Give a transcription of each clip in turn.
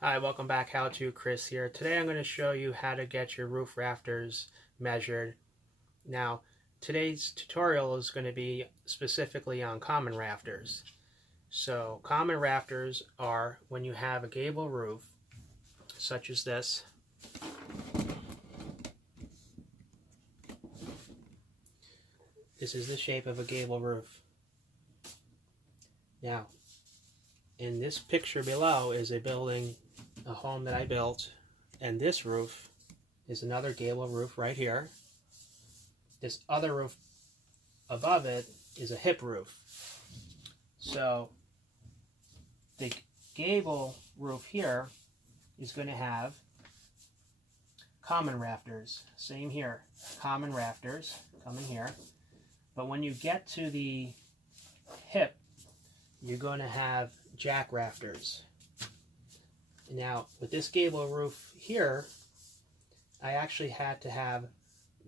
Hi, welcome back. How to Chris here. Today I'm going to show you how to get your roof rafters measured. Now, today's tutorial is going to be specifically on common rafters. So, common rafters are when you have a gable roof, such as this. This is the shape of a gable roof. Now, in this picture below is a building, a home that I built, and this roof is another gable roof right here. This other roof above it is a hip roof. So the gable roof here is going to have common rafters. Same here, common rafters coming here. But when you get to the hip, you're going to have jack rafters. Now, with this gable roof here, I actually had to have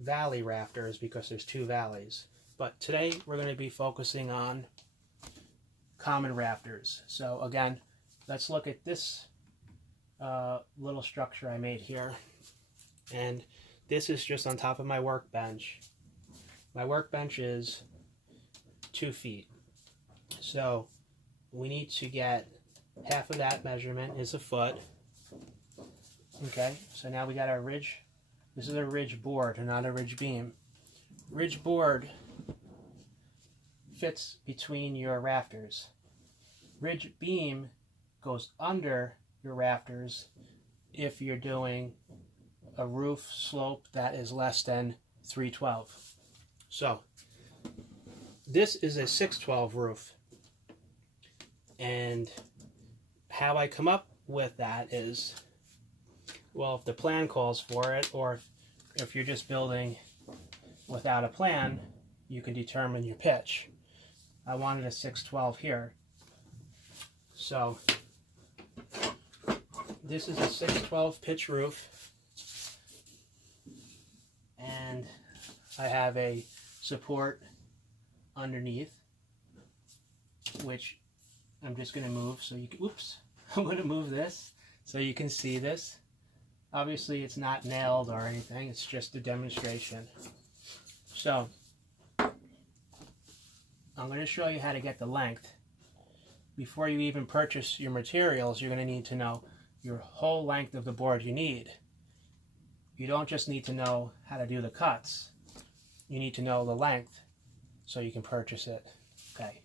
valley rafters because there's two valleys. But today we're going to be focusing on common rafters. So again, let's look at this little structure I made here. And this is just on top of my workbench. My workbench is 2 feet. So we need to get half of that measurement is a foot. Okay, so now we got our ridge. This is a ridge board and not a ridge beam. Ridge board fits between your rafters. Ridge beam goes under your rafters if you're doing a roof slope that is less than 312. So this is a 612 roof, and how I come up with that is, well, if the plan calls for it, or if you're just building without a plan, you can determine your pitch. I wanted a 612 here. So this is a 612 pitch roof, and I have a support underneath, which I'm just going to move so you can, oops, I'm going to move this so you can see this. Obviously it's not nailed or anything, it's just a demonstration. So I'm going to show you how to get the length. Before you even purchase your materials, you're going to need to know your whole length of the board you need. You don't just need to know how to do the cuts, you need to know the length so you can purchase it. Okay.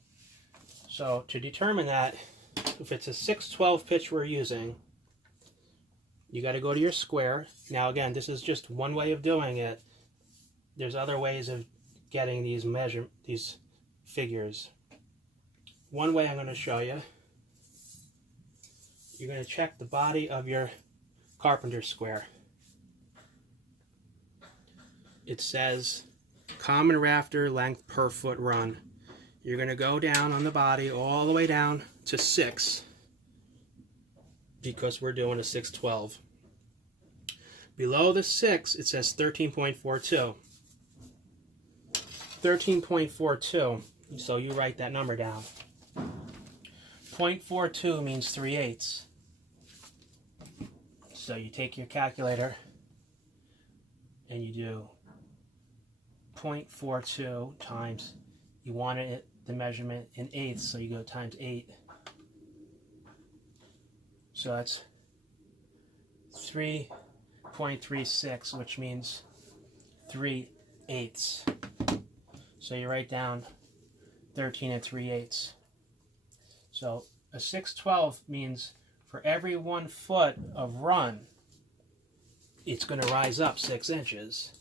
So to determine that, if it's a 612 pitch we're using, you got to go to your square. Now again, this is just one way of doing it. There's other ways of getting these figures. One way I'm going to show you, you're going to check the body of your carpenter square. It says common rafter length per foot run. You're going to go down on the body all the way down to 6 because we're doing a 612. Below the 6 it says 13.42. 13.42, so you write that number down. 0.42 means 3/8. So you take your calculator and you do 0.42 times, you want it the measurement in eighths, so you go times 8. So that's 3.36, which means 3/8. So you write down 13 3/8. So a 612 means for every 1 foot of run, it's going to rise up 6 inches.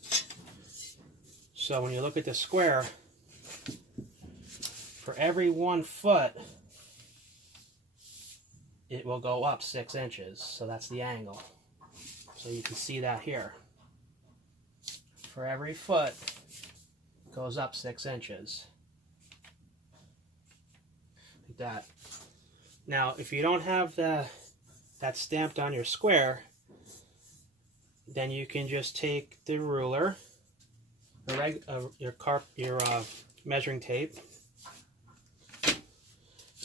So when you look at the square, for every 1 foot, it will go up 6 inches. So that's the angle. So you can see that here. For every foot, it goes up 6 inches. Like that. Now, if you don't have that stamped on your square, then you can just take the ruler, your measuring tape,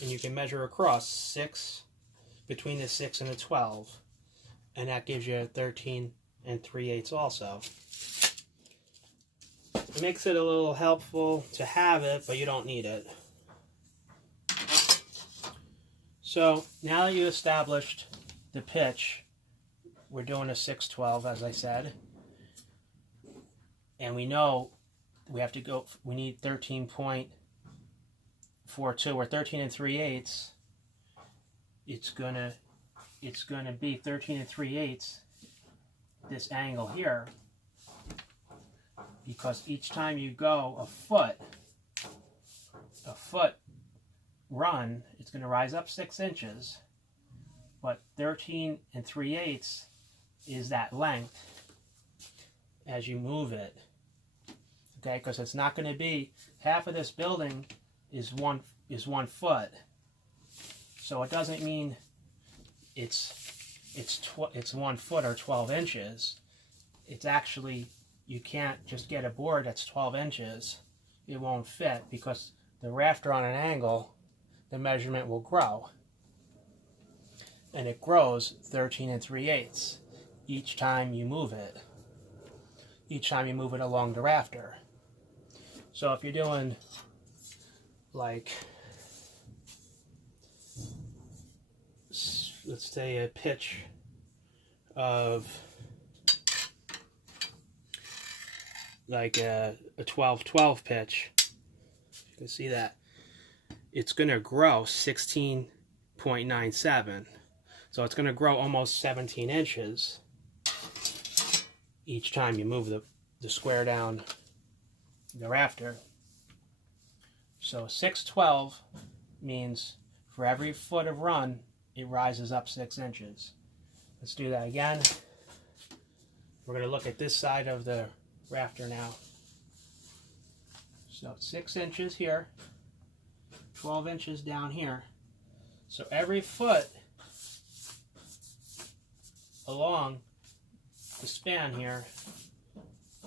and you can measure across 6 between the 6 and the 12, and that gives you 13 3/8 also. It makes it a little helpful to have it, but you don't need it. So now that you established the pitch, we're doing a 6/12 as I said, and we know we have to go, we need 13.42 or 13 3/8. It's gonna be 13 3/8 this angle here, because each time you go a foot run, it's going to rise up 6 inches, but 13 3/8 is that length as you move it. Okay, because it's not going to be, half of this building is one foot, so it doesn't mean it's 1 foot or 12 inches. It's actually, you can't just get a board that's 12 inches. It won't fit, because the rafter on an angle, the measurement will grow. And it grows 13 3/8 each time you move it. Each time you move it along the rafter. So if you're doing like, let's say a pitch of like a 12-12 pitch, you can see that it's going to grow 16.97, so it's going to grow almost 17 inches each time you move the square down the rafter. So 6/12 means for every foot of run it rises up 6 inches. Let's do that again. We're going to look at this side of the rafter now. So 6 inches here, 12 inches down here. So every foot along the span here,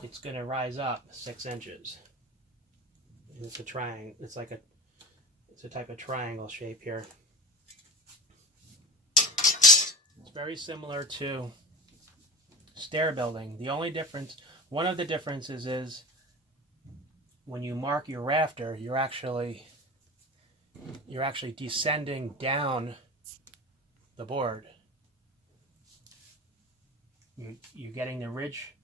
it's going to rise up 6 inches. And it's a triangle. It's like it's a type of triangle shape here. It's very similar to stair building. The only difference, one of the differences is when you mark your rafter, you're actually descending down the board. You're getting the ridge,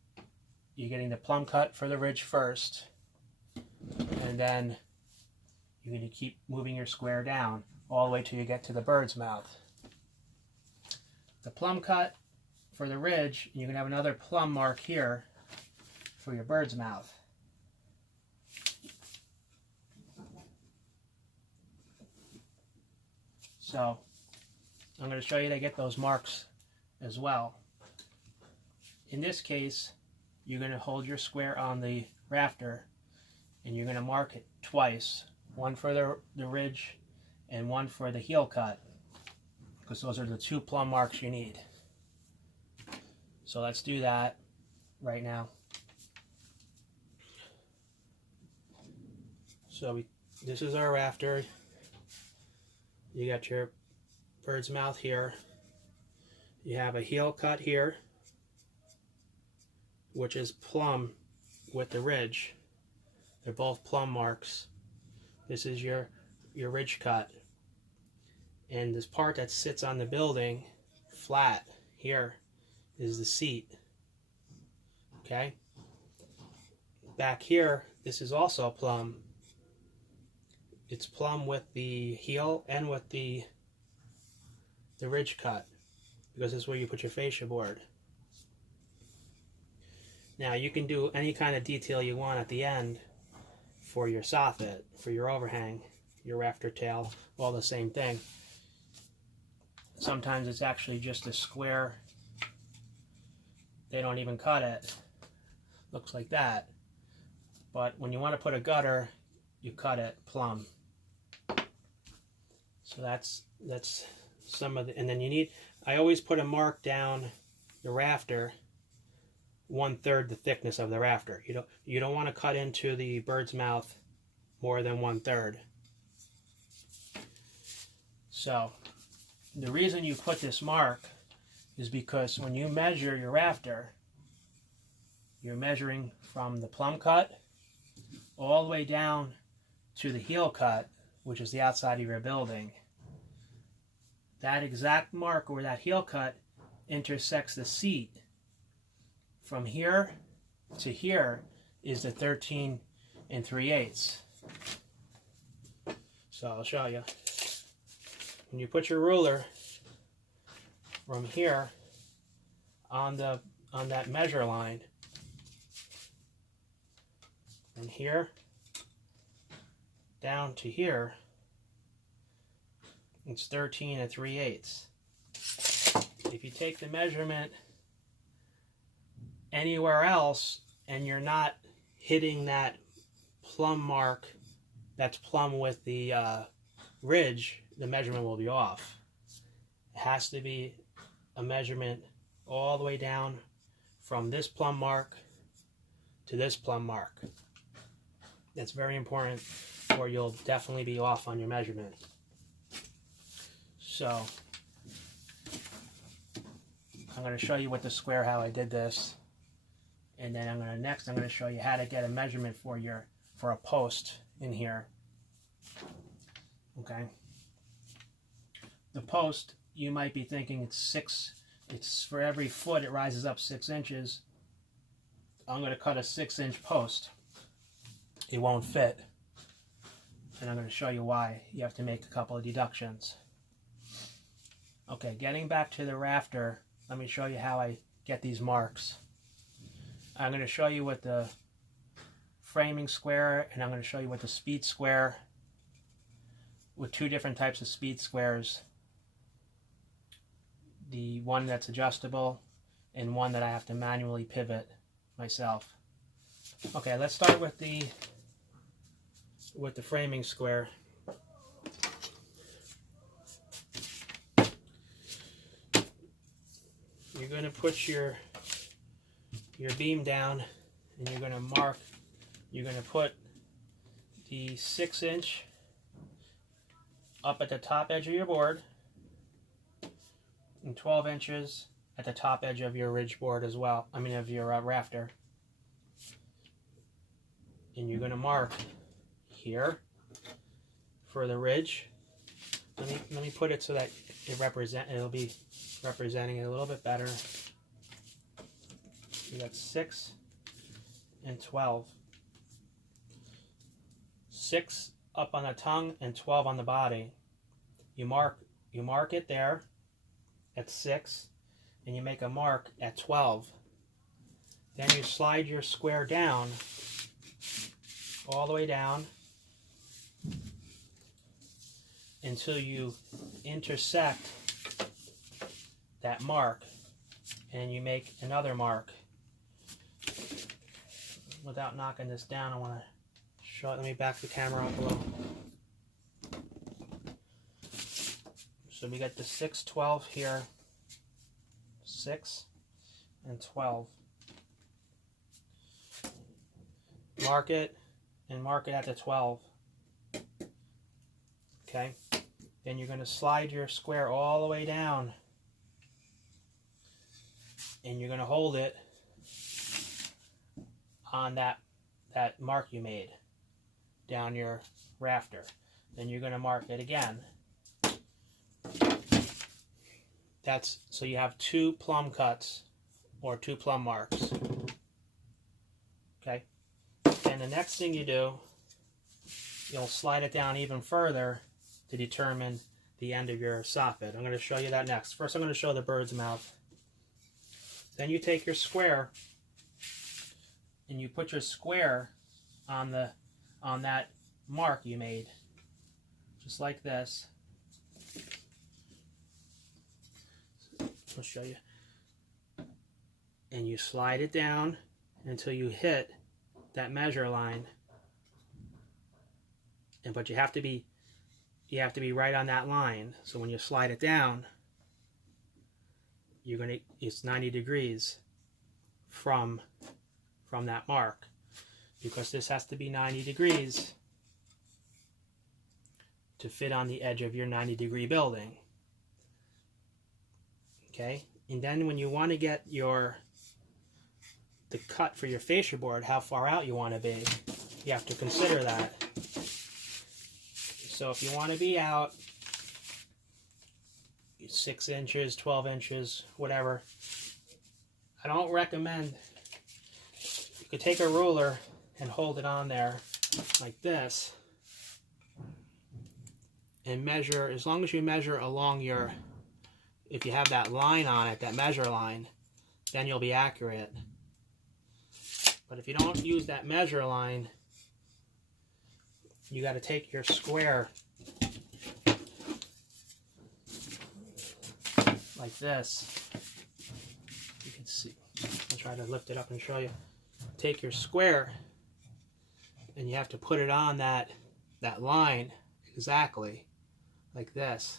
you're getting the plumb cut for the ridge first, and then you're going to keep moving your square down all the way till you get to the bird's mouth. The plumb cut for the ridge, and you're going to have another plumb mark here for your bird's mouth. So I'm going to show you to get those marks as well. In this case, you're going to hold your square on the rafter and you're going to mark it twice, one for the ridge and one for the heel cut, because those are the 2 plumb marks you need. So let's do that right now. So this is our rafter. You got your bird's mouth here. You have a heel cut here, which is plumb with the ridge. They're both plumb marks. This is your ridge cut. And this part that sits on the building flat here is the seat. Okay? Back here, this is also plumb. It's plumb with the heel and with the ridge cut, because this is where you put your fascia board. Now you can do any kind of detail you want at the end for your soffit, for your overhang, your rafter tail, all the same thing. Sometimes it's actually just a square. They don't even cut it. Looks like that. But when you want to put a gutter, you cut it plumb. So that's some of the, and then you need, I always put a mark down the rafter 1/3 the thickness of the rafter. You don't want to cut into the bird's mouth more than 1/3. So The reason you put this mark is because when you measure your rafter, you're measuring from the plumb cut all the way down to the heel cut, which is the outside of your building. That exact mark where that heel cut intersects the seat from here to here is the 13 3/8. So I'll show you. When you put your ruler from here on that measure line, from here down to here, it's 13 3/8. If you take the measurement anywhere else and you're not hitting that plumb mark that's plumb with the ridge, the measurement will be off. It has to be a measurement all the way down from this plumb mark to this plumb mark. That's very important, or you'll definitely be off on your measurement. So I'm going to show you with the square how I did this, and then I'm going to show you how to get a measurement for a post in here. Okay. The post, you might be thinking it's for every foot it rises up 6 inches. I'm going to cut a 6-inch post. It won't fit, and I'm going to show you why. You have to make a couple of deductions. Okay, getting back to the rafter, let me show you how I get these marks. I'm going to show you with the framing square, and I'm going to show you with the speed square, with 2 different types of speed squares. The one that's adjustable and one that I have to manually pivot myself. Okay, let's start with the framing square. You're going to put your beam down, and you're going to mark. You're going to put the 6-inch up at the top edge of your board, and 12 inches at the top edge of your ridge board as well. I mean, of your rafter. And you're going to mark here for the ridge. Let me put it so that it'll be representing it a little bit better. You got 6 and 12. 6 up on the tongue and 12 on the body. You mark it there at 6, and you make a mark at 12. Then you slide your square down, all the way down, until you intersect that mark, and you make another mark. Without knocking this down, I want to show it. Let me back the camera up a little. So we got the 6, 12 here, 6 and 12. Mark it, and mark it at the 12. Okay, then you're going to slide your square all the way down, and you're going to hold it on that mark you made down your rafter. Then you're going to mark it again. So you have 2 plumb cuts, or 2 plumb marks. Okay, and the next thing you do, you'll slide it down even further to determine the end of your soffit. I'm going to show you that next. First, I'm going to show the bird's mouth. Then you take your square, and you put your square on that mark you made, just like this. I'll show you. And you slide it down until you hit that measure line. But you have to be right on that line. So when you slide it down, it's 90 degrees from that mark, because this has to be 90 degrees to fit on the edge of your 90-degree building. Okay, and then when you want to get the cut for your fascia board, how far out you want to be, you have to consider that. So if you want to be out 6 inches, 12 inches, whatever, I don't recommend. You could take a ruler and hold it on there like this and measure, as long as you measure along your, if you have that line on it, that measure line, then you'll be accurate. But if you don't use that measure line, you got to take your square like this. You can see, I'll try to lift it up and show you. Take your square and you have to put it on that line exactly like this,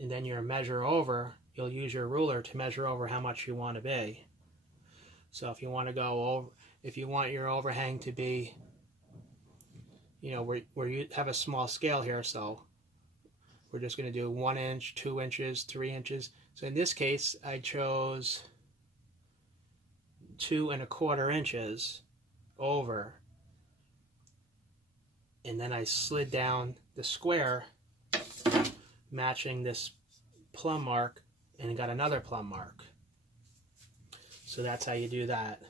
and then your measure over, you'll use your ruler to measure over how much you want to be. So if you want to go over, if you want your overhang to be, you know, where you have a small scale here, so we're just going to do 1 inch, 2 inches, 3 inches. So in this case, I chose 2 1/4 inches over, and then I slid down the square matching this plumb mark and got another plumb mark. So that's how you do that.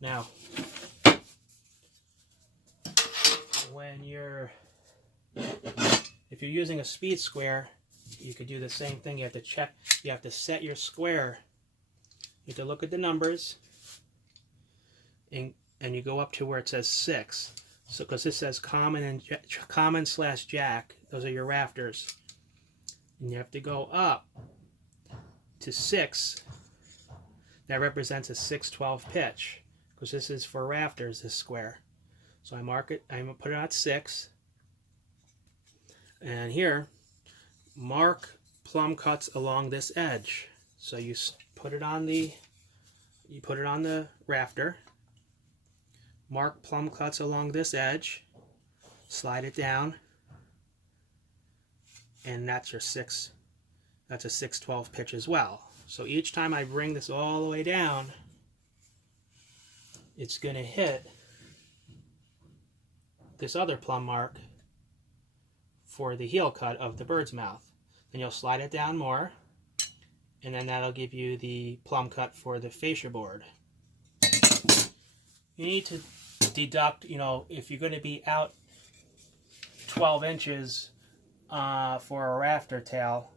Now, if you're using a speed square, you could do the same thing. You have to check, you have to set your square. You have to look at the numbers, and you go up to where it says 6. So, because this says common / jack, those are your rafters. And you have to go up to 6. That represents a 6/12 pitch, because this is for rafters, this square. So I mark it, I'm going to put it at 6. And here, mark plumb cuts along this edge. So you put it on the rafter, mark plumb cuts along this edge, slide it down, and that's your 6. That's a 6/12 pitch as well. So each time I bring this all the way down, it's going to hit this other plumb mark for the heel cut of the bird's mouth. Then you'll slide it down more, and then that'll give you the plumb cut for the fascia board. You need to deduct, you know, if you're going to be out 12 inches for a rafter tail,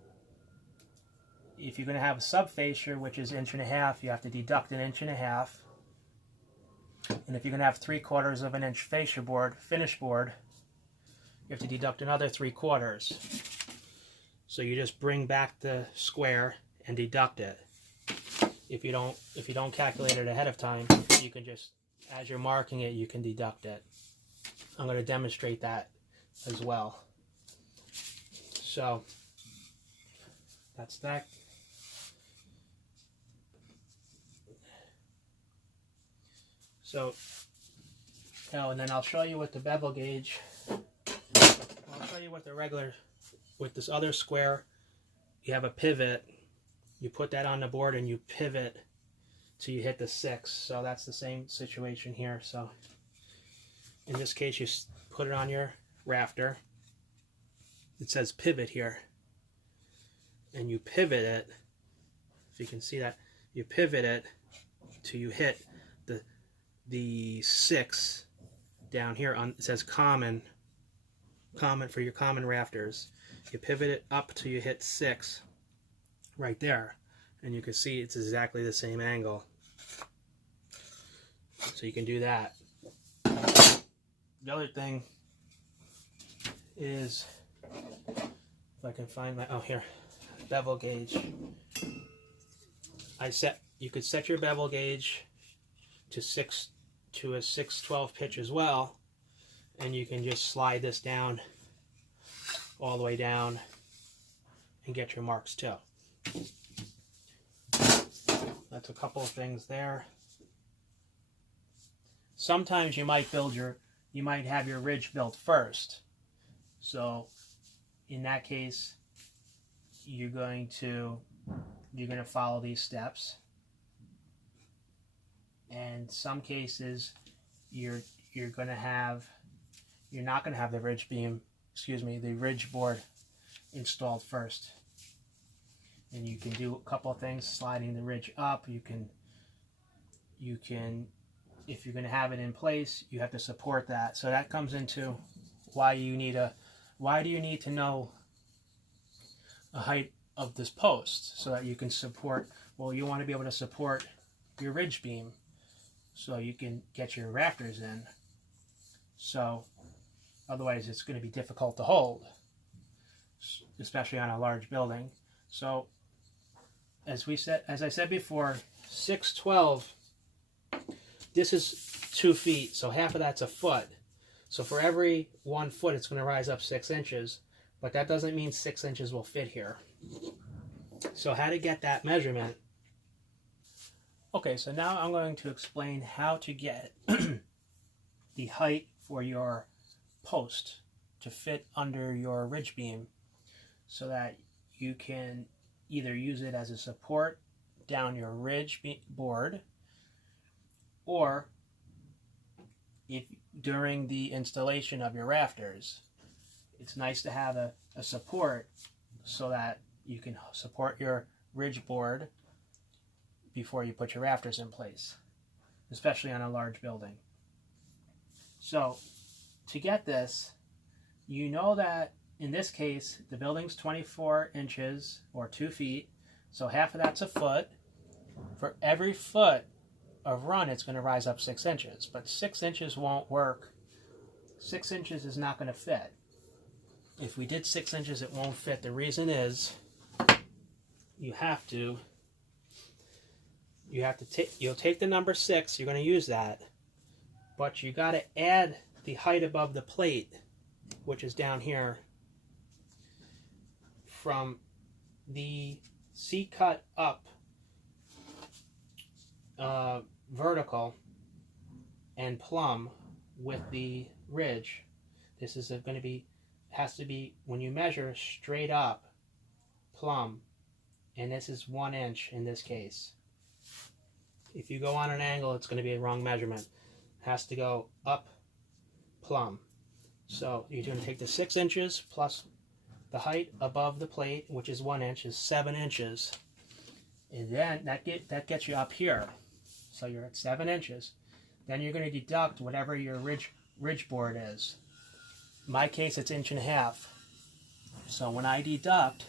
if you're going to have a subfascia, which is 1.5 inches, you have to deduct 1.5 inches. And if you're going to have 3/4 inch fascia board, finish board, you have to deduct another 3/4. So you just bring back the square and deduct it. If you don't calculate it ahead of time, you can just, as you're marking it, you can deduct it. I'm going to demonstrate that as well. So that's that. So, oh, and then I'll show you with the bevel gauge. I'll show you with the regular, with this other square, you have a pivot. You put that on the board and you pivot till you hit the 6. So that's the same situation here. So in this case, you put it on your rafter. It says pivot here. And you pivot it, if you can see that, you pivot it till you hit the 6 down here. It says common for your common rafters. You pivot it up till you hit 6 right there, and you can see it's exactly the same angle. So you can do that. The other thing is, if I can find my, oh here, bevel gauge. You could set your bevel gauge to a 6/12 pitch as well, and you can just slide this down all the way down and get your marks too. That's a couple of things there. Sometimes you might have your ridge built first. So in that case, you're going to you're going to follow these steps. And some cases you're not going to have the ridge board installed first. And you can do a couple of things, sliding the ridge up. You can if you're going to have it in place, you have to support that. So that comes into why do you need to know the height of this post so that you can support, well, you want to be able to support your ridge beam so you can get your rafters in. So otherwise it's going to be difficult to hold, especially on a large building. So as I said before, 612, this is 2 feet, so half of that's a foot. So for every 1 foot, it's going to rise up 6 inches, but that doesn't mean 6 inches will fit here. So how to get that measurement? Okay, so now I'm going to explain how to get the height for your post to fit under your ridge beam so that you can either use it as a support down your ridge board, or if during the installation of your rafters, it's nice to have a support so that you can support your ridge board before you put your rafters in place, especially on a large building. So to get this, you know that in this case the building's 24 inches or 2 feet, so half of that's a foot. For every foot of run, it's going to rise up 6 inches, but 6 inches won't work. 6 inches is not going to fit. If we did 6 inches, it won't fit. The reason is you'll take the number 6, you're going to use that, but you got to add the height above the plate, which is down here, from the C-cut up vertical and plumb with the ridge. This is going to be, has to be, when you measure, straight up plumb, and this is 1 inch in this case. If you go on an angle, it's going to be a wrong measurement. It has to go up plumb. So you're going to take the 6 inches plus the height above the plate, which is 1 inch, is 7 inches. And then that gets you up here. So you're at 7 inches. Then you're going to deduct whatever your ridge board is. In my case, it's 1.5 inches. So when I deduct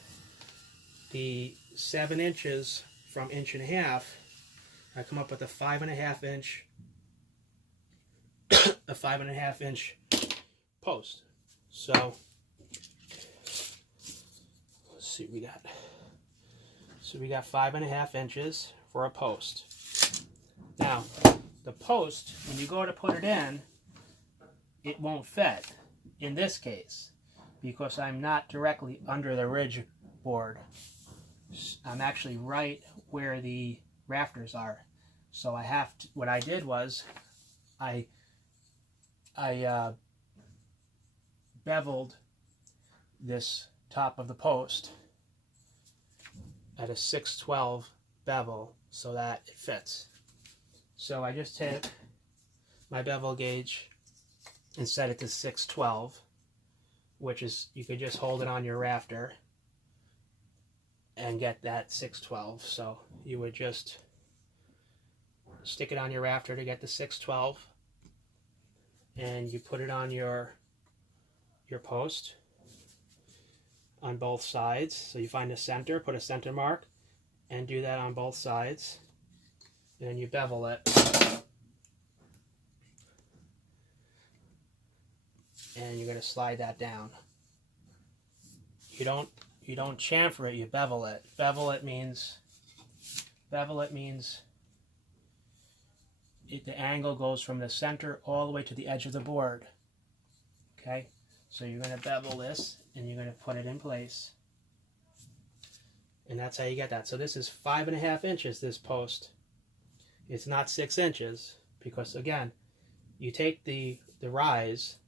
the 7 inches from 1.5 inches, I come up with a 5.5 inch a 5.5 inch post. So let's see what we got. So we got 5.5 inches for a post. Now the post, when you go to put it in, it won't fit in this case because I'm not directly under the ridge board. I'm actually right where the rafters are. So I have to, what I did was I beveled this top of the post at a 612 bevel so that it fits. So I just take my bevel gauge and set it to 612, which is, you could just hold it on your rafter and get that 612. So you would just stick it on your rafter to get the 612, and you put it on your post on both sides. So you find the center, put a center mark, and do that on both sides, and then you bevel it, and you're going to slide that down. You don't chamfer it, you bevel it. Bevel it means the angle goes from the center all the way to the edge of the board. Okay, so you're going to bevel this and you're going to put it in place, and that's how you get that. So this is 5.5 inches, this post. It's not 6 inches because, again, you take the rise,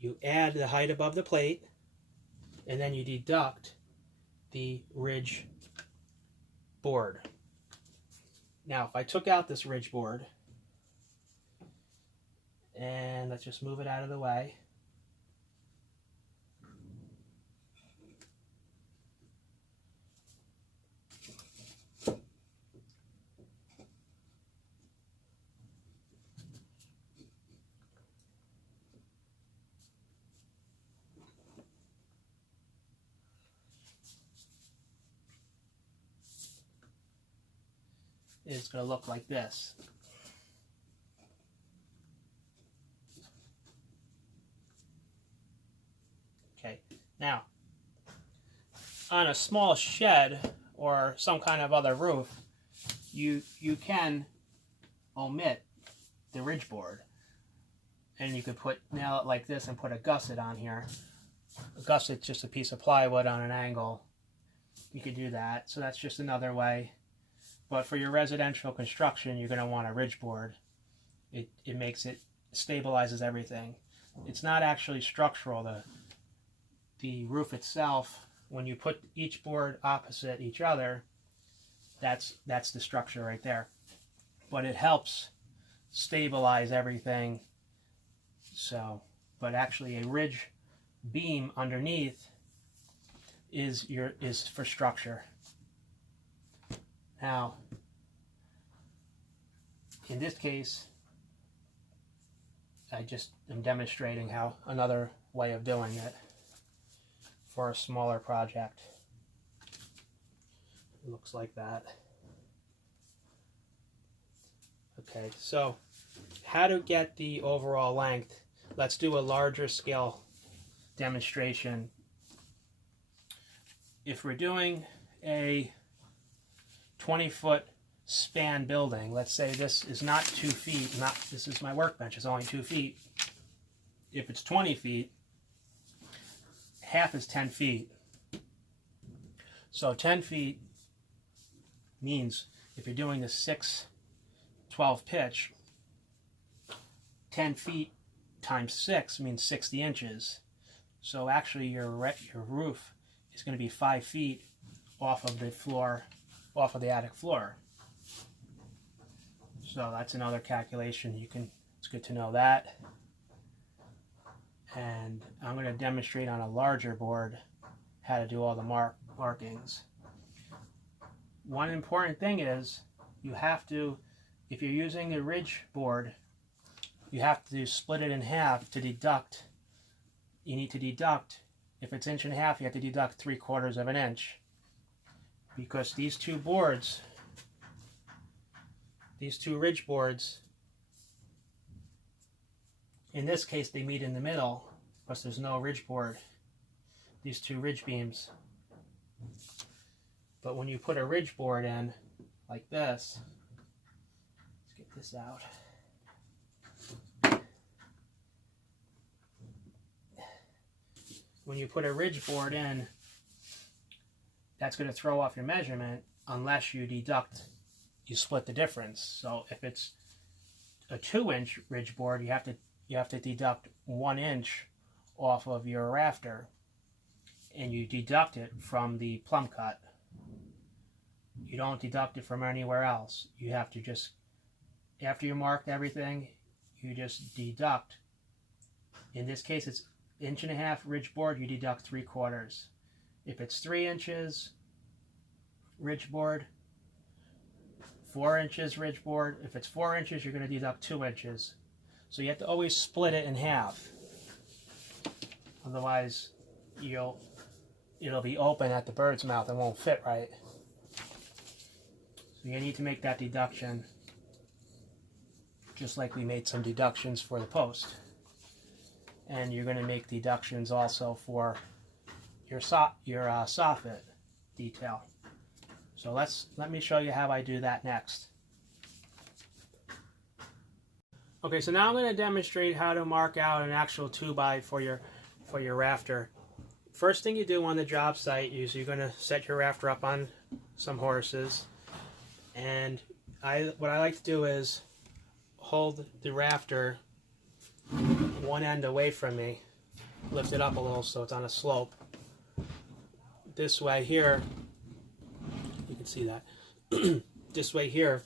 you add the height above the plate, and then you deduct the ridge board. Now, if I took out this ridge board, and let's just move it out of the way. It's going to look like this. Okay, now on a small shed or some kind of other roof, you can omit the ridge board, and you could nail it like this and put a gusset on here. A gusset's just a piece of plywood on an angle. You could do that, so that's just another way. But for your residential construction, you're going to want a ridge board. It stabilizes everything. It's not actually structural. The roof itself, when you put each board opposite each other, that's the structure right there. But it helps stabilize everything. So, but actually a ridge beam underneath is for structure. Now, in this case, I just am demonstrating another way of doing it for a smaller project. It looks like that. Okay, so how to get the overall length? Let's do a larger scale demonstration. If we're doing a 20-foot span building, let's say this is not 2 feet, this is my workbench, it's only 2 feet. If it's 20 feet, half is 10 feet. So 10 feet means if you're doing the 6/12 pitch, 10 feet times 6 means 60 inches. So actually your roof is going to be 5 feet off of the floor, off of the attic floor. So that's another calculation. It's good to know that. And I'm going to demonstrate on a larger board how to do all the markings. One important thing is you have to, if you're using the ridge board, you have to split it in half to deduct. You need to deduct, if it's 1.5 inches, you have to deduct 3/4 of an inch. Because these two boards, these two ridge boards, in this case they meet in the middle because there's no ridge board, these two ridge beams. But when you put a ridge board in like this, let's get this out. When you put a ridge board in, that's going to throw off your measurement unless you split the difference. So if it's a 2-inch ridge board, you have to deduct 1 inch off of your rafter, and you deduct it from the plumb cut. You don't deduct it from anywhere else. You have to just, after you marked everything, you just deduct. In this case, it's 1.5 inch ridge board, you deduct 3/4. If it's 3 inches ridge board, 4 inches ridge board. If it's 4 inches, you're going to deduct 2 inches. So you have to always split it in half. Otherwise, it'll be open at the bird's mouth and won't fit right. So you need to make that deduction, just like we made some deductions for the post. And you're going to make deductions also for your soffit detail. So let me show you how I do that next. Okay, so now I'm going to demonstrate how to mark out an actual 2x for your rafter. First thing you do on the job site is you're going to set your rafter up on some horses, and what I like to do is hold the rafter one end away from me, lift it up a little so it's on a slope. This way here, you can see that. this way here,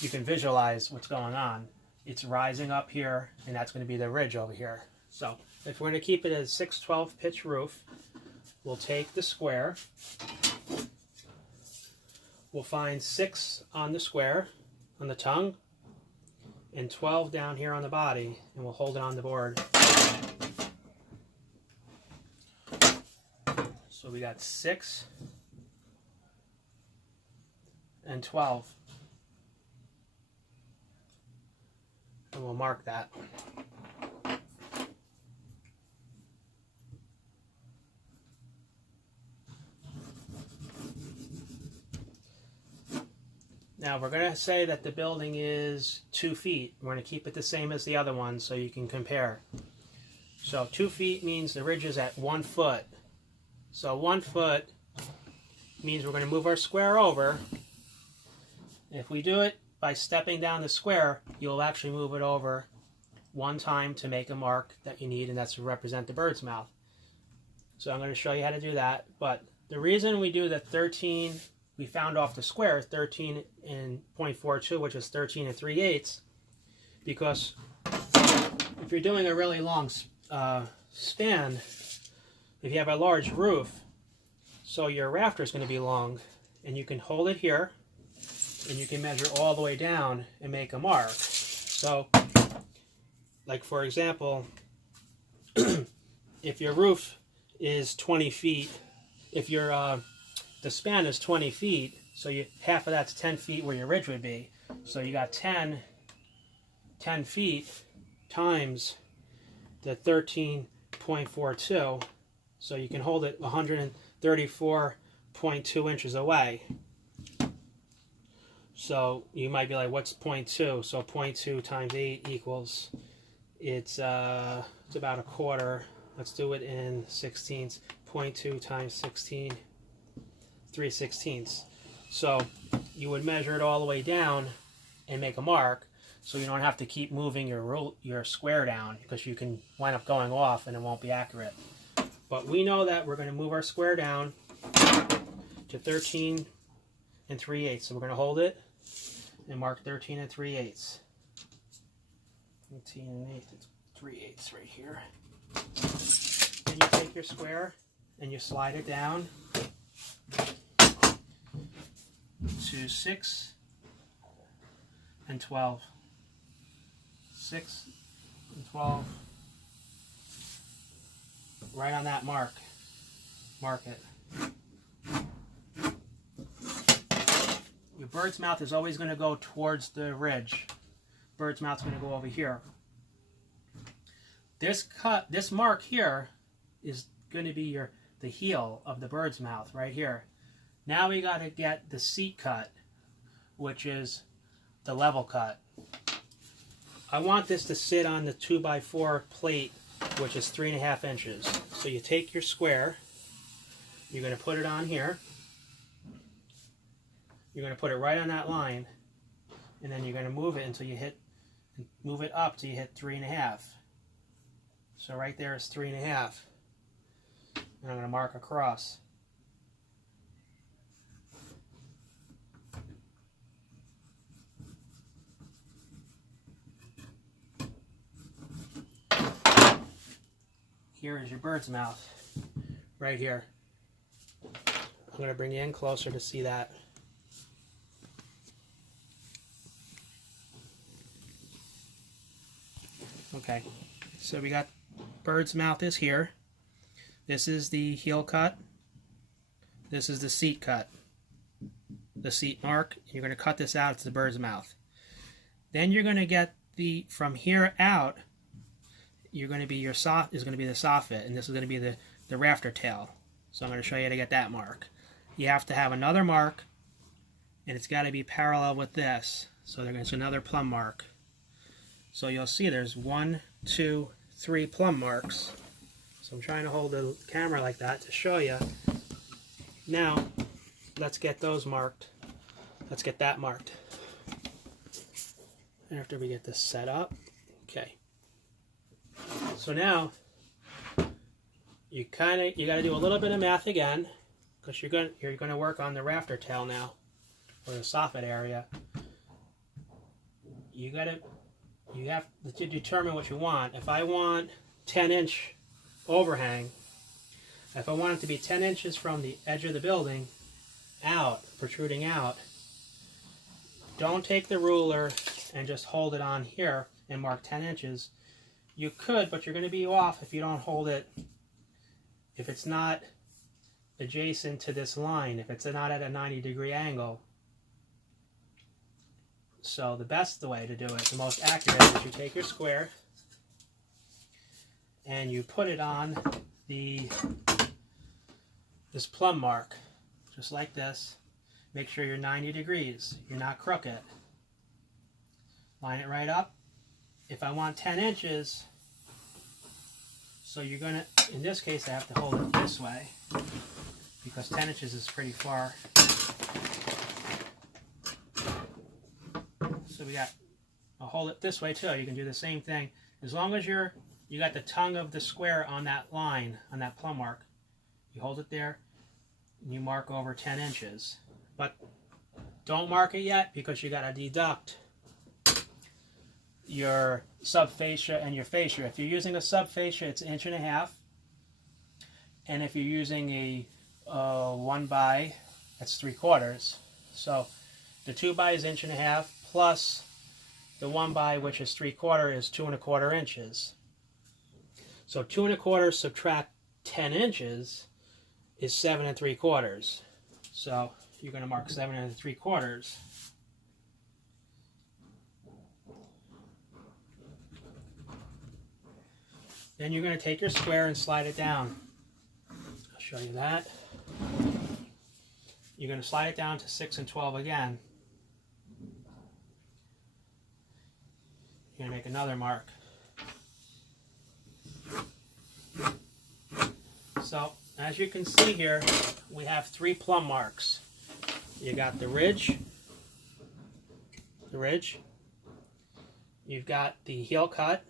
you can visualize what's going on. It's rising up here, and that's going to be the ridge over here. So if we're going to keep it as 6/12 pitch roof, we'll take the square. We'll find 6 on the square, on the tongue, and 12 down here on the body, and we'll hold it on the board. So we got 6 and 12. And we'll mark that. Now we're going to say that the building is 2 feet. We're going to keep it the same as the other one so you can compare. So 2 feet means the ridge is at 1 foot. So 1 foot means we're going to move our square over. If we do it by stepping down the square, you'll actually move it over 1 time to make a mark that you need, and that's to represent the bird's mouth. So I'm going to show you how to do that. But the reason we do the 13, we found off the square, 13 and 0.42, which is 13 and 3/8, because if you're doing a really long span, if you have a large roof, so your rafter is going to be long, and you can hold it here, and you can measure all the way down and make a mark. So, like for example, if your roof is 20 feet, if your the span is 20 feet, so half of that's 10 feet where your ridge would be. So you got 10 feet times the 13.42, so you can hold it 134.2 inches away. So you might be like, what's 0.2? So 0.2 times 8 equals, it's about a quarter. Let's do it in 16ths. 0.2 times 16, 3/16. So you would measure it all the way down and make a mark, so you don't have to keep moving your square down, because you can wind up going off and it won't be accurate. But we know that we're going to move our square down to 13 and 3/8. So we're going to hold it and mark 13 and 3/8. 13 and 8, it's 3/8 right here. Then you take your square and you slide it down to 6 and 12. 6 and 12. Right on that mark. Mark it. Your bird's mouth is always going to go towards the ridge. Bird's mouth's going to go over here. This mark here is going to be the heel of the bird's mouth right here. Now we got to get the seat cut, which is the level cut. I want this to sit on the 2x4 plate, which is 3.5 inches. So you take your square, you're going to put it on here, you're going to put it right on that line, and then you're going to move it until you move it up till you hit 3.5. So right there is 3.5. And I'm going to mark across. Here is your bird's mouth, right here. I'm going to bring you in closer to see that. Okay, so we got bird's mouth is here. This is the heel cut. This is the seat cut. The seat mark. You're going to cut this out to the bird's mouth. Then you're going to get from here out, you're going to be the soffit, and this is going to be the rafter tail. So I'm going to show you how to get that mark. You have to have another mark, and it's got to be parallel with this. So there's another plumb mark. So you'll see there's 1, 2, 3 plumb marks. So I'm trying to hold the camera like that to show you. Now, let's get those marked. Let's get that marked. After we get this set up. Okay. So now, you got to do a little bit of math again, because you're going to work on the rafter tail now. or the soffit area, you have to determine what you want. If I want 10-inch overhang, if I want it to be 10 inches from the edge of the building out, protruding out, don't take the ruler and just hold it on here and mark 10 inches. You could, but you're going to be off if you don't hold it, if it's not adjacent to this line, if it's not at a 90-degree angle. So the best way to do it, the most accurate, is you take your square and you put it on this plumb mark, just like this. Make sure you're 90 degrees, you're not crooked. Line it right up. If I want 10 inches, so you're going to, in this case I have to hold it this way, because 10 inches is pretty far. So I'll hold it this way too. You can do the same thing. As long as you got the tongue of the square on that line, on that plumb mark, you hold it there and you mark over 10 inches. But don't mark it yet, because you got to deduct your subfascia and your fascia. If you're using a subfascia, it's 1.5 inches. And if you're using a 1x, that's 3/4. So the 2x is 1.5 inches, plus the 1x, which is 3/4, is 2¼ inches. So 2¼ subtract 10 inches is 7 3/4. So you're going to mark 7 3/4. Then you're going to take your square and slide it down. I'll show you that. You're going to slide it down to 6 and 12 again. You're going to make another mark. So, as you can see here, we have 3 plumb marks. You got the ridge, you've got the heel cut,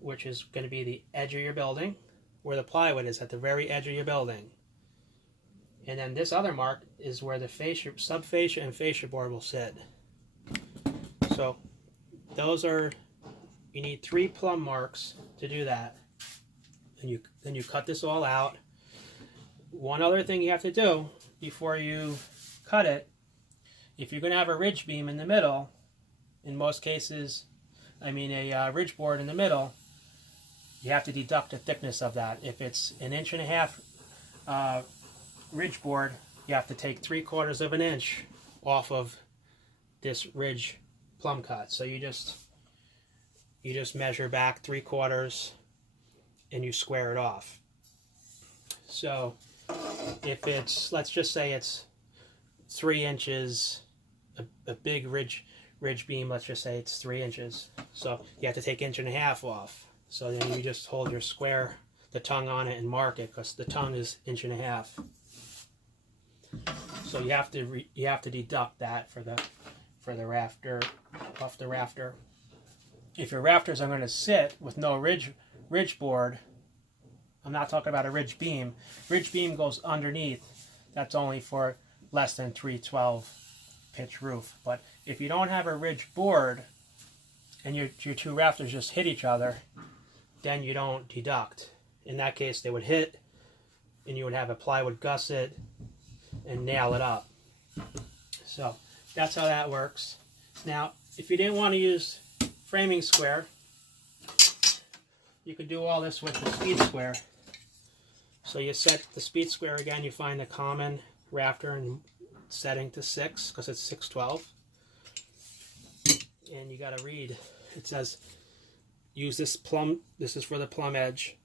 which is going to be the edge of your building, where the plywood is, at the very edge of your building. And then this other mark is where the fascia, subfascia and fascia board will sit. So those are, you need 3 plumb marks to do that. And then you cut this all out. One other thing you have to do before you cut it, if you're going to have a ridge beam in the middle, in most cases, a ridge board in the middle, you have to deduct the thickness of that. If it's 1.5 inches ridge board, you have to take 3/4 inch off of this ridge plumb cut. So you just measure back 3/4 and you square it off. So if it's, let's just say it's 3 inches, a big ridge beam, let's just say it's 3 inches. So you have to take 1.5 inches off. So then you just hold your square, the tongue on it, and mark it, because the tongue is 1.5 inches. So you have to deduct that for the rafter, off the rafter. If your rafters are going to sit with no ridge board, I'm not talking about a ridge beam. Ridge beam goes underneath. That's only for less than 312 pitch roof. But if you don't have a ridge board and your 2 rafters just hit each other, then you don't deduct. In that case, they would hit, and you would have a plywood gusset and nail it up. So that's how that works. Now, if you didn't want to use framing square, you could do all this with the speed square. So you set the speed square again, you find the common rafter and setting to 6, because it's 612. And you got to read, it says, use this plumb, this is for the plumb edge.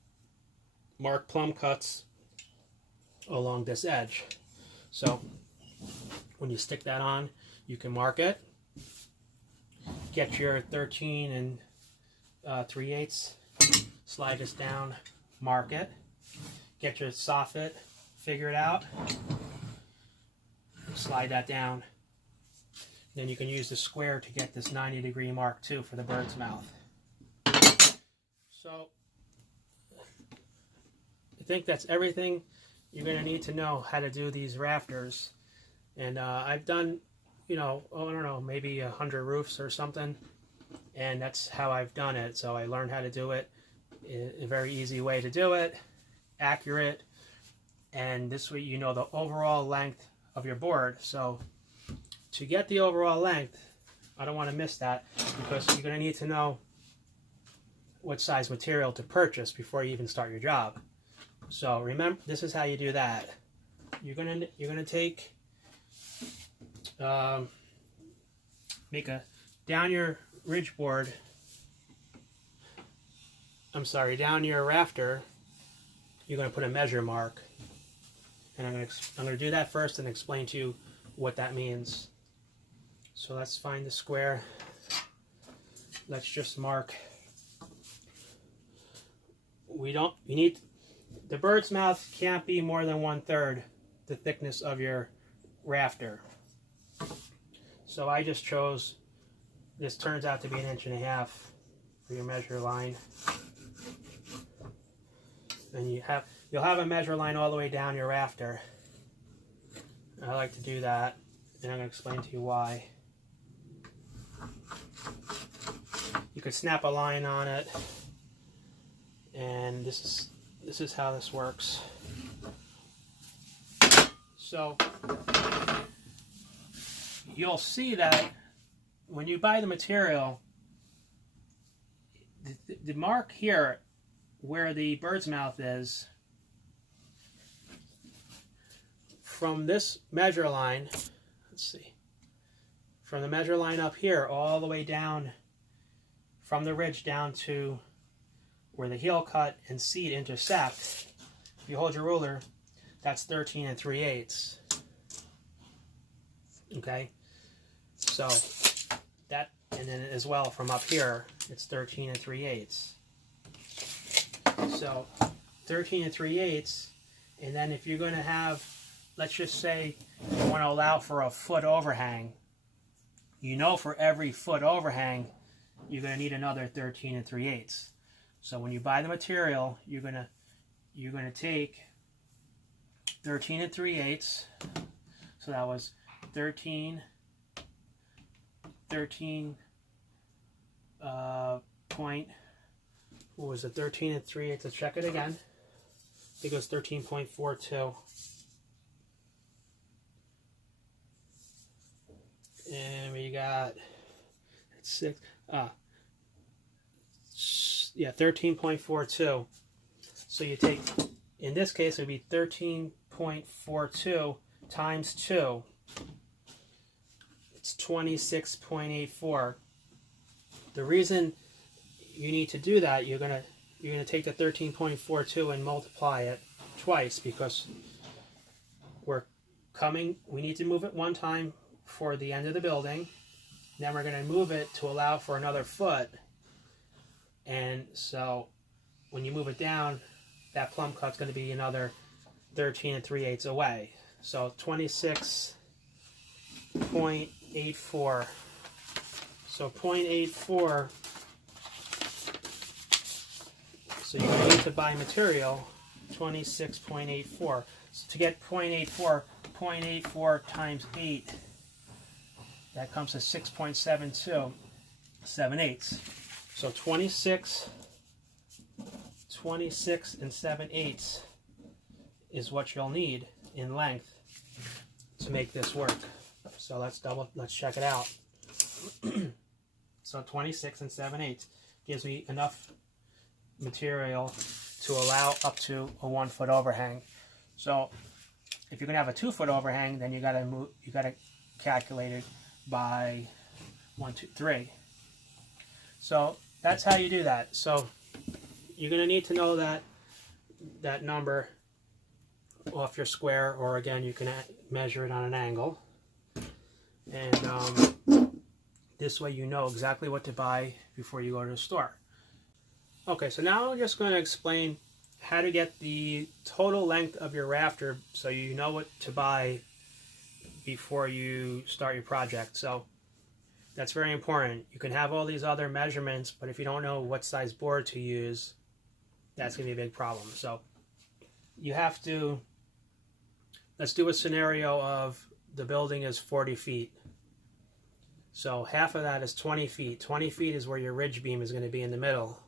Mark plumb cuts along this edge. So when you stick that on, you can mark it. Get your 13 and 3/8, slide this down, mark it. Get your soffit, figure it out, slide that down. Then you can use the square to get this 90-degree mark too for the bird's mouth. So I think that's everything you're going to need to know how to do these rafters. And I've done, you know, I don't know, maybe 100 roofs or something, and that's how I've done it. So I learned how to do it, a very easy way to do it, accurate, and this way you know the overall length of your board. So to get the overall length, I don't want to miss that, because you're going to need to know what size material to purchase before you even start your job. So remember, this is how you do that. You're gonna take make a down your ridge board. I'm sorry, down your rafter. You're gonna put a measure mark, and I'm gonna do that first and explain to you what that means. So let's find the square. Let's just mark. You need, the bird's mouth can't be more than 1/3 the thickness of your rafter. So I just chose, this turns out to be 1.5 inches for your measure line. And you'll have a measure line all the way down your rafter. I like to do that, and I'm going to explain to you why. You could snap a line on it, and this is how this works. So you'll see that when you buy the material, the mark here where the bird's mouth is, from this measure line, let's see, from the measure line up here all the way down from the ridge down to where the heel cut and seat intersect, if you hold your ruler, that's 13 3/8. Okay, so that, and then as well from up here, it's 13 3/8. So 13 3/8, and then if you're going to have, let's just say you want to allow for a foot overhang, you know for every foot overhang you're going to need another 13 3/8. So when you buy the material, you're going to take 13 3/8. So that was 13 point, what was it, 13 3/8. Let's check it again. I think it was 13.42. And we got 6. Yeah, 13.42. So you take, in this case, it would be 13.42 times 2. It's 26.84. The reason you need to do that, you're gonna take the 13.42 and multiply it twice, because we need to move it one time for the end of the building. Then we're going to move it to allow for another foot. And so when you move it down, that plumb cut's going to be another 13 3/8 away. So 26.84. So 0.84. So you're going to need to buy material 26.84. So to get 0.84 times 8, that comes to 6.72 7/8. So 26 7/8 is what you'll need in length to make this work. So let's check it out. So 26 7/8 gives me enough material to allow up to a 1 foot overhang. So if you're gonna have a 2 foot overhang, then you gotta calculate it by 1 2 3. So that's how you do that. So you're gonna need to know that number off your square, or again you can measure it on an angle, and this way you know exactly what to buy before you go to the store. Okay, so now I'm just going to explain how to get the total length of your rafter so you know what to buy before you start your project. So that's very important. You can have all these other measurements, but if you don't know what size board to use, that's going to be a big problem. So you have to, let's do a scenario of the building is 40 feet. So half of that is 20 feet. 20 feet is where your ridge beam is going to be in the middle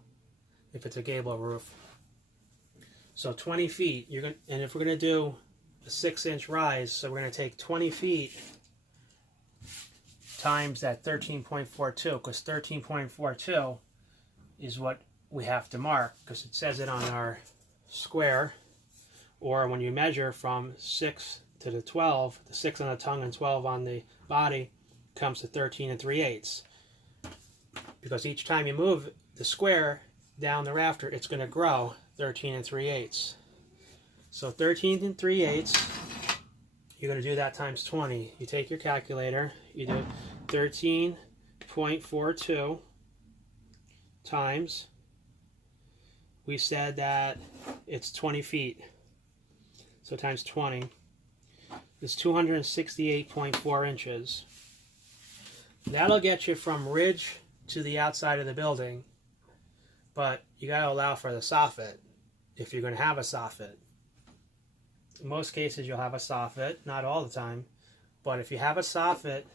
if it's a gable roof. So 20 feet, and if we're going to do a 6-inch rise, so we're going to take 20 feet times that 13.42, because 13.42 is what we have to mark, because it says it on our square, or when you measure from 6 to the 12, the 6 on the tongue and 12 on the body comes to 13 3/8. Because each time you move the square down the rafter, it's going to grow 13 3/8. So 13 3/8, you're going to do that times 20. You take your calculator, you do 13.42 times, we said that it's 20 feet. So times 20 is 268.4 inches. That'll get you from ridge to the outside of the building, but you got to allow for the soffit if you're going to have a soffit. In most cases you'll have a soffit, not all the time, but if you have a soffit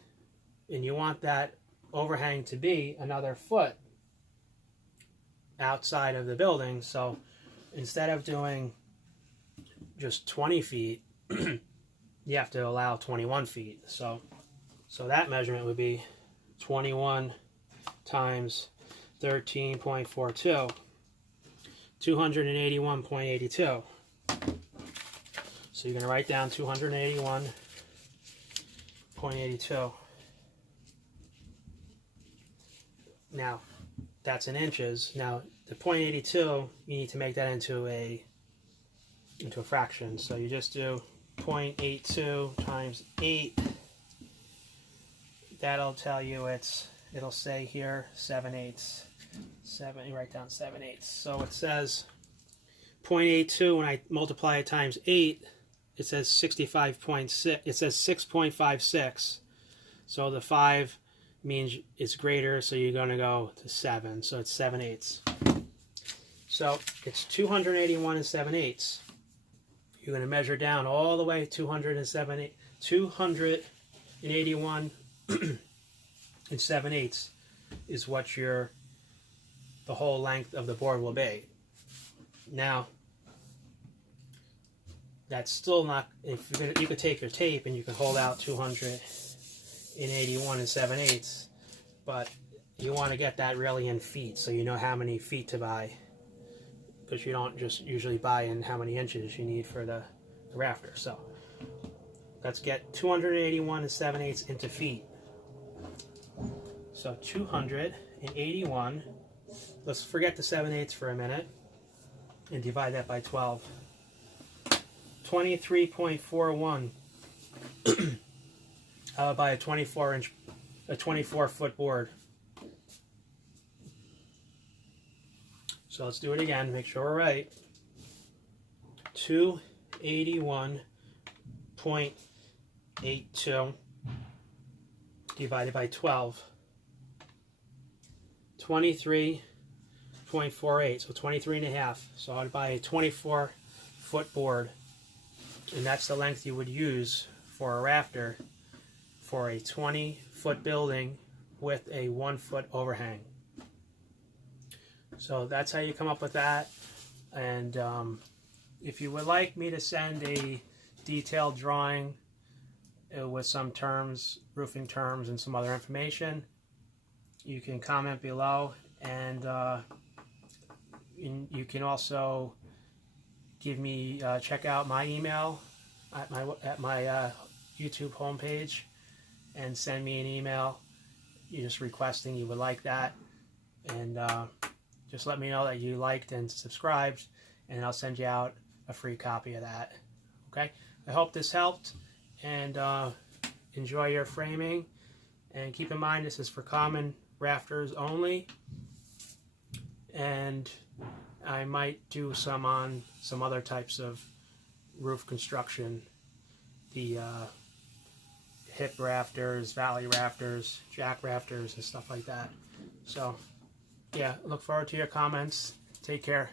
and you want that overhang to be another foot outside of the building, so instead of doing just 20 feet, you have to allow 21 feet. So that measurement would be 21 times 13.42, 281.82. So you're going to write down 281.82. Now, that's in inches. Now, the 0.82, you need to make that into a fraction. So you just do 0.82 times 8. That'll tell you it'll say here 7/8. You write down 7/8. So it says 0.82, when I multiply it times 8, it says 65.6. It says 6.56. So the 5 means it's greater, so you're going to go to 7. So it's 7/8. So it's 281 7/8. You're going to measure down all the way 281 7/8 is what the whole length of the board will be. Now, that's still not, you could take your tape and you can hold out 281 7/8, but you want to get that really in feet so you know how many feet to buy, because you don't just usually buy in how many inches you need for the rafter. So let's get 281 7/8 into feet. So 281, let's forget the 7/8 for a minute and divide that by 12. 23.41. I would buy a 24-foot board. So let's do it again, make sure we're right. 281.82 divided by 12. 23.48, so 23.5. So I'd buy a 24-foot board, and that's the length you would use for a rafter for a 20-foot building with a 1-foot overhang. So that's how you come up with that. And if you would like me to send a detailed drawing with some terms, roofing terms, and some other information, you can comment below, and you can also give me check out my email at my YouTube homepage and send me an email. You're just requesting you would like that, and just let me know that you liked and subscribed, and I'll send you out a free copy of that. Okay, I hope this helped, and enjoy your framing, and keep in mind this is for common rafters only, and I might do some on some other types of roof construction, the hip rafters, valley rafters, jack rafters, and stuff like that. So yeah, look forward to your comments. Take care.